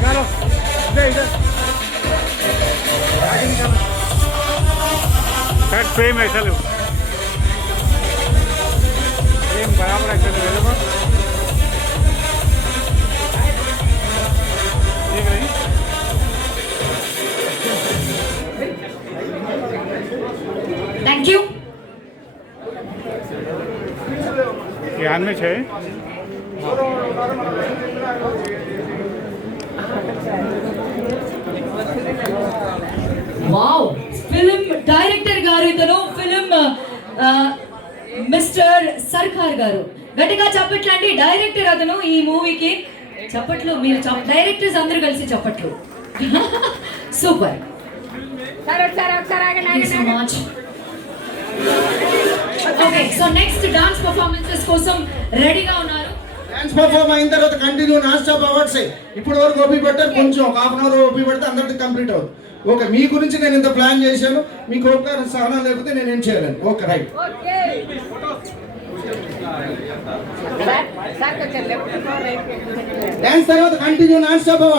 निकालो इधर इधर आगे निकालो सेट फ्रेम है चलो फ्रेम बराबर है चलो ये लोग देख रही थैंक यू ध्यान में छे వావ్ ఫిల్మ్ డైరెక్టర్ గారు ఇతను ఫిల్మ్ మిస్టర్ సర్కార్ గారు గట్టిగా చప్పట్లండి డైరెక్టర్ అతను ఈ మూవీకి చప్పట్లు మీరు డైరెక్టర్స్ అందరూ కలిసి చప్పట్లు super so much okay so next dance performances కోసం రెడీగా ఉన్నారు డాన్స్ పర్ఫార్మ్ అయిన తర్వాత కంటిన్యూ నాన్ స్టాప్ అవర్డ్స్ ఇప్పుడు వరకు ఓపీ పెట్టారు కొంచెం ఒక హాఫ్ అన్ అవర్ ఓపీ పెడితే అందరికీ కంప్లీట్ అవుతుంది ఓకే మీ గురించి నేను ఇంత ప్లాన్ చేశాను మీకు ఓకే సహనం లేకపోతే నేను ఏం చేయలేను ఓకే రైట్ డాన్స్ తర్వాత కంటిన్యూ నాన్ స్టాప్ అవర్డ్